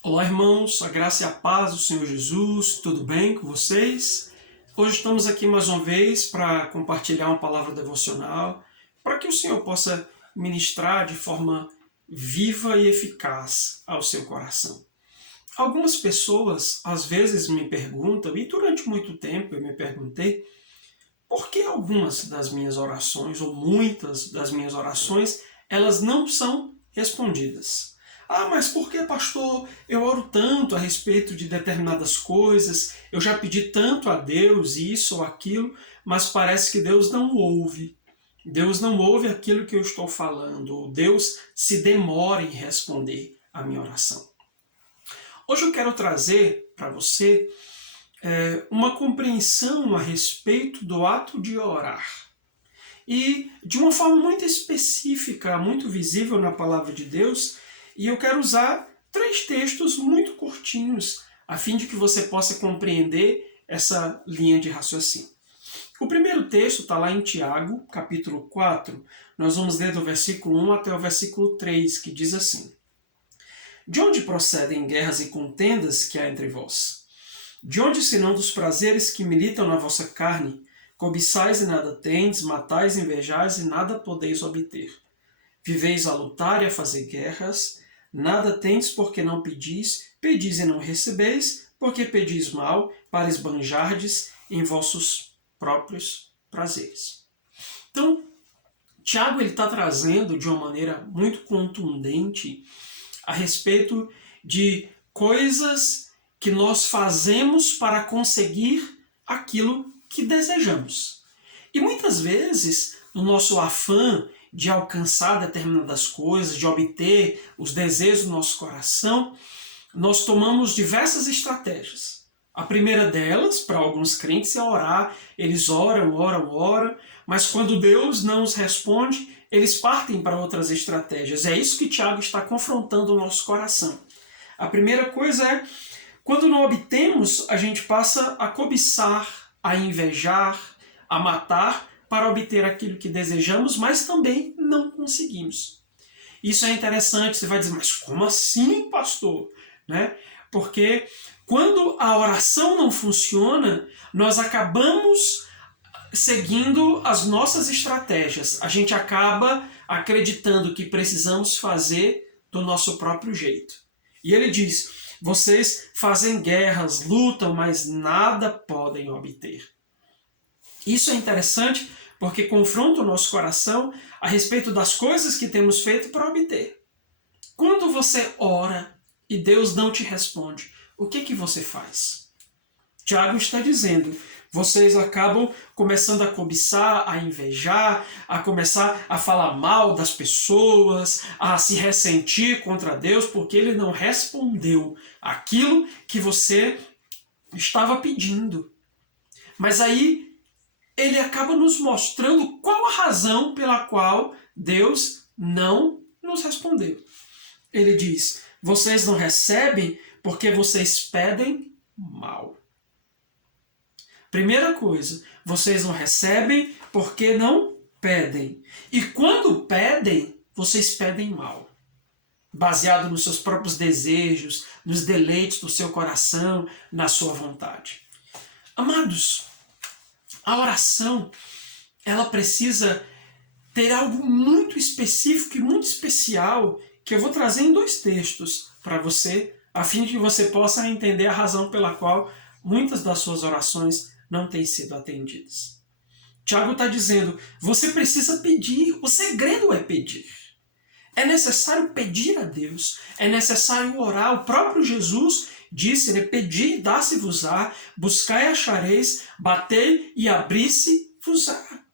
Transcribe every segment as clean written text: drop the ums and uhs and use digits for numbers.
Olá, irmãos, a graça e a paz do Senhor Jesus, tudo bem com vocês? Hoje estamos aqui mais uma vez para compartilhar uma palavra devocional, para que o Senhor possa ministrar de forma viva e eficaz ao seu coração. Algumas pessoas às vezes me perguntam, e durante muito tempo eu me perguntei, por que algumas das minhas orações, ou muitas das minhas orações, elas não são respondidas? Ah, mas por que, pastor, eu oro tanto a respeito de determinadas coisas, eu já pedi tanto a Deus isso ou aquilo, mas parece que Deus não ouve. Deus não ouve aquilo que eu estou falando, ou Deus se demora em responder a minha oração. Hoje eu quero trazer para você uma compreensão a respeito do ato de orar. E de uma forma muito específica, muito visível na palavra de Deus, e eu quero usar 3 textos muito curtinhos, a fim de que você possa compreender essa linha de raciocínio. O primeiro texto está lá em Tiago, capítulo 4, nós vamos ler do versículo 1 até o versículo 3, que diz assim: De onde procedem guerras e contendas que há entre vós? De onde senão dos prazeres que militam na vossa carne? Cobiçais e nada tendes, matais e invejais e nada podeis obter. Viveis a lutar e a fazer guerras, nada tendes porque não pedis, pedis e não recebeis, porque pedis mal, para esbanjardes em vossos próprios prazeres. Então, Tiago está trazendo de uma maneira muito contundente a respeito de coisas que nós fazemos para conseguir aquilo que desejamos. E muitas vezes, no nosso afã de alcançar determinadas coisas, de obter os desejos do nosso coração, nós tomamos diversas estratégias. A primeira delas, para alguns crentes, é orar. Eles oram, mas quando Deus não os responde, eles partem para outras estratégias. É isso que Tiago está confrontando o nosso coração. A primeira coisa é, quando não obtemos, a gente passa a cobiçar, a invejar, a matar para obter aquilo que desejamos, mas também não conseguimos. Isso é interessante, você vai dizer, mas como assim, pastor? Né? Porque quando a oração não funciona, nós acabamos seguindo as nossas estratégias. A gente acaba acreditando que precisamos fazer do nosso próprio jeito. E ele diz, vocês fazem guerras, lutam, mas nada podem obter. Isso é interessante porque confronta o nosso coração a respeito das coisas que temos feito para obter. Quando você ora e Deus não te responde, o que você faz? Tiago está dizendo, vocês acabam começando a cobiçar, a invejar, a começar a falar mal das pessoas, a se ressentir contra Deus porque Ele não respondeu aquilo que você estava pedindo. Mas aí ele acaba nos mostrando qual a razão pela qual Deus não nos respondeu. Ele diz, vocês não recebem porque vocês pedem mal. Primeira coisa, vocês não recebem porque não pedem. E quando pedem, vocês pedem mal. Baseado nos seus próprios desejos, nos deleites do seu coração, na sua vontade. Amados, a oração, ela precisa ter algo muito específico e muito especial que eu vou trazer em 2 textos para você, a fim de que você possa entender a razão pela qual muitas das suas orações não têm sido atendidas. Tiago está dizendo, você precisa pedir, o segredo é pedir. É necessário pedir a Deus, é necessário orar. O próprio Jesus disse, né, pedi e dá-se-vos-á, buscai e achareis, batei e abri-se-vos-á.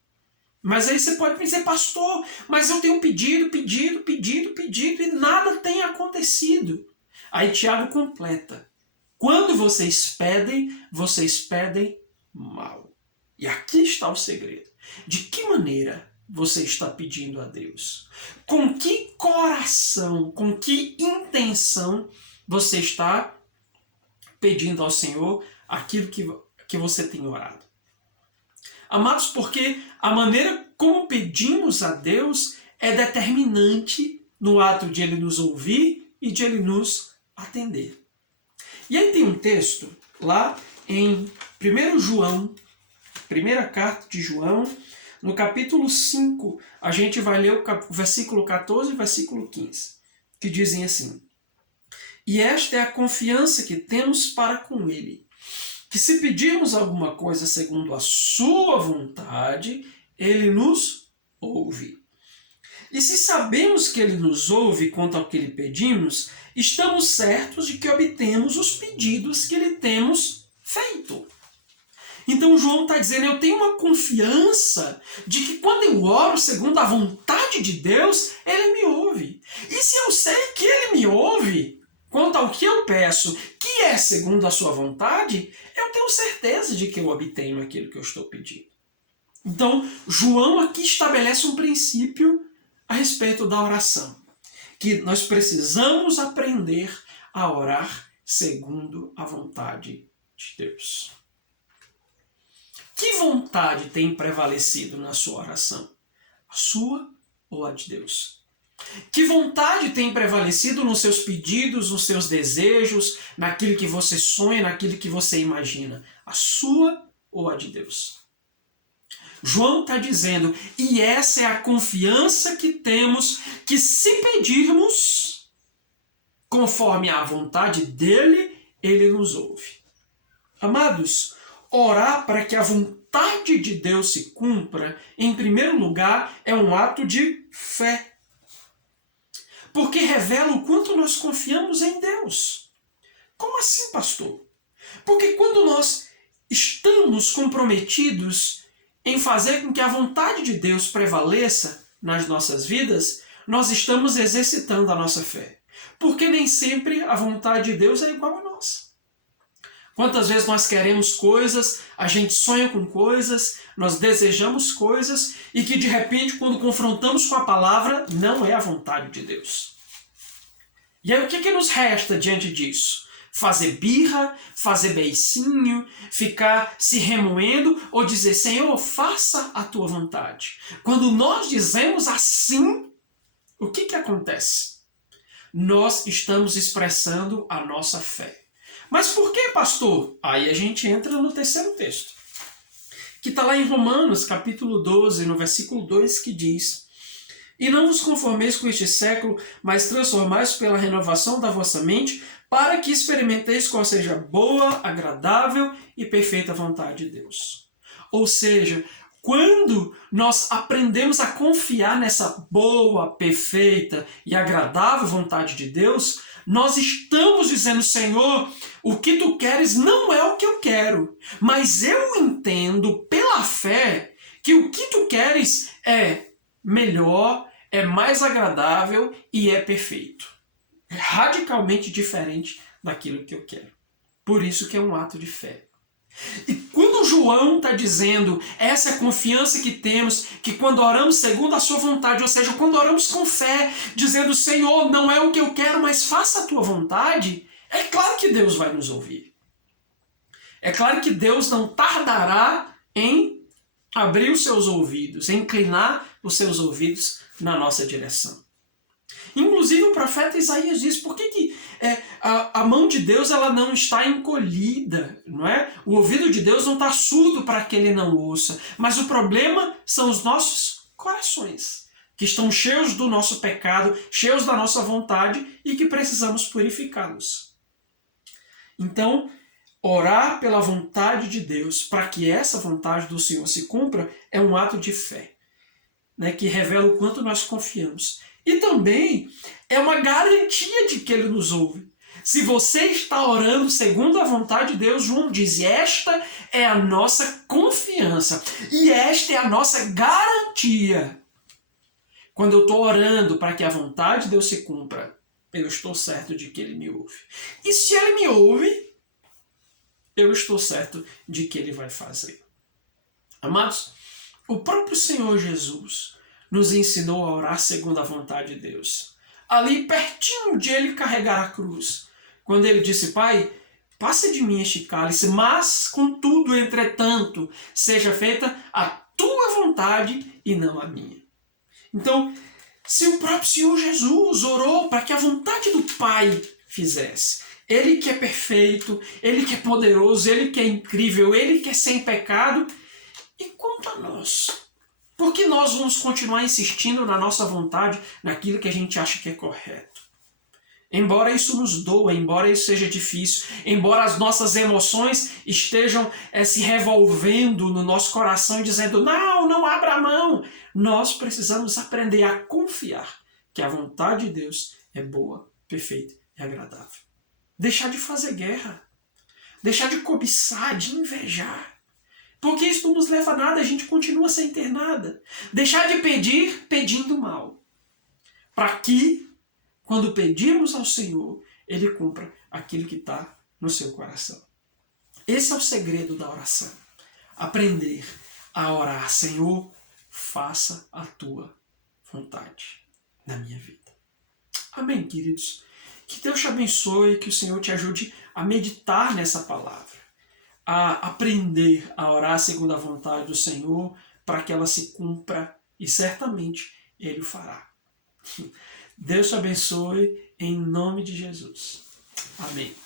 Mas aí você pode me dizer, pastor, mas eu tenho pedido e nada tem acontecido. Aí Tiago completa, quando vocês pedem mal. E aqui está o segredo. De que maneira você está pedindo a Deus? Com que coração, com que intenção você está pedindo ao Senhor aquilo que você tem orado? Amados, porque a maneira como pedimos a Deus é determinante no ato de Ele nos ouvir e de Ele nos atender. E aí tem um texto lá em 1 João, primeira carta de João, no capítulo 5, a gente vai ler o versículo 14 e versículo 15, que dizem assim: E esta é a confiança que temos para com Ele, que se pedirmos alguma coisa segundo a sua vontade, Ele nos ouve. E se sabemos que Ele nos ouve quanto ao que lhe pedimos, estamos certos de que obtemos os pedidos que lhe temos feito. Então João está dizendo, eu tenho uma confiança de que quando eu oro segundo a vontade de Deus, Ele me ouve. E se eu sei que Ele me ouve quanto ao que eu peço, que é segundo a sua vontade, eu tenho certeza de que eu obtenho aquilo que eu estou pedindo. Então, João aqui estabelece um princípio a respeito da oração, que nós precisamos aprender a orar segundo a vontade de Deus. Que vontade tem prevalecido na sua oração? A sua ou a de Deus? Que vontade tem prevalecido nos seus pedidos, nos seus desejos, naquilo que você sonha, naquilo que você imagina? A sua ou a de Deus? João está dizendo, e essa é a confiança que temos, que se pedirmos, conforme a vontade dele, ele nos ouve. Amados, orar para que a vontade de Deus se cumpra, em primeiro lugar, é um ato de fé. Porque revela o quanto nós confiamos em Deus. Como assim, pastor? Porque quando nós estamos comprometidos em fazer com que a vontade de Deus prevaleça nas nossas vidas, nós estamos exercitando a nossa fé. Porque nem sempre a vontade de Deus é igual a nossa. Quantas vezes nós queremos coisas, a gente sonha com coisas, nós desejamos coisas e que de repente, quando confrontamos com a palavra, não é a vontade de Deus. E aí o que nos resta diante disso? Fazer birra, fazer beicinho, ficar se remoendo ou dizer, Senhor, faça a tua vontade. Quando nós dizemos assim, o que acontece? Nós estamos expressando a nossa fé. Mas por que, pastor? Aí a gente entra no terceiro texto, que está lá em Romanos, capítulo 12, no versículo 2, que diz: E não vos conformeis com este século, mas transformais pela renovação da vossa mente, para que experimenteis qual seja a boa, agradável e perfeita vontade de Deus. Ou seja, quando nós aprendemos a confiar nessa boa, perfeita e agradável vontade de Deus, nós estamos dizendo, Senhor, o que tu queres não é o que eu quero, mas eu entendo pela fé que o que tu queres é melhor, é mais agradável e é perfeito. É radicalmente diferente daquilo que eu quero. Por isso que é um ato de fé. E quando João está dizendo essa é a confiança que temos, que quando oramos segundo a sua vontade, ou seja, quando oramos com fé, dizendo, Senhor, não é o que eu quero, mas faça a tua vontade, é claro que Deus vai nos ouvir. É claro que Deus não tardará em abrir os seus ouvidos, em inclinar os seus ouvidos na nossa direção. Inclusive o profeta Isaías diz, por que a mão de Deus ela não está encolhida, não é? O ouvido de Deus não está surdo para que ele não ouça, mas o problema são os nossos corações, que estão cheios do nosso pecado, cheios da nossa vontade e que precisamos purificá-los. Então, orar pela vontade de Deus, para que essa vontade do Senhor se cumpra, é um ato de fé, né, que revela o quanto nós confiamos. E também é uma garantia de que Ele nos ouve. Se você está orando segundo a vontade de Deus, João diz, esta é a nossa confiança e esta é a nossa garantia. Quando eu estou orando para que a vontade de Deus se cumpra, eu estou certo de que Ele me ouve. E se Ele me ouve, eu estou certo de que Ele vai fazer. Amados, o próprio Senhor Jesus nos ensinou a orar segundo a vontade de Deus. Ali pertinho de Ele carregar a cruz. Quando Ele disse, Pai, passa de mim este cálice, mas, contudo, entretanto, seja feita a tua vontade e não a minha. Então, se o próprio Senhor Jesus orou para que a vontade do Pai fizesse. Ele que é perfeito, Ele que é poderoso, Ele que é incrível, Ele que é sem pecado. E quanto a nós? Por que nós vamos continuar insistindo na nossa vontade, naquilo que a gente acha que é correto? Embora isso nos doa, embora isso seja difícil, embora as nossas emoções estejam se revolvendo no nosso coração e dizendo, não abra mão, nós precisamos aprender a confiar que a vontade de Deus é boa, perfeita e agradável. Deixar de fazer guerra, deixar de cobiçar, de invejar, porque isso não nos leva a nada, a gente continua sem ter nada. Deixar de pedir pedindo mal, para que quando pedimos ao Senhor, Ele cumpra aquilo que está no seu coração. Esse é o segredo da oração. Aprender a orar, Senhor, faça a tua vontade na minha vida. Amém, queridos? Que Deus te abençoe, que o Senhor te ajude a meditar nessa palavra, a aprender a orar segundo a vontade do Senhor, para que ela se cumpra e certamente Ele o fará. Deus te abençoe em nome de Jesus. Amém.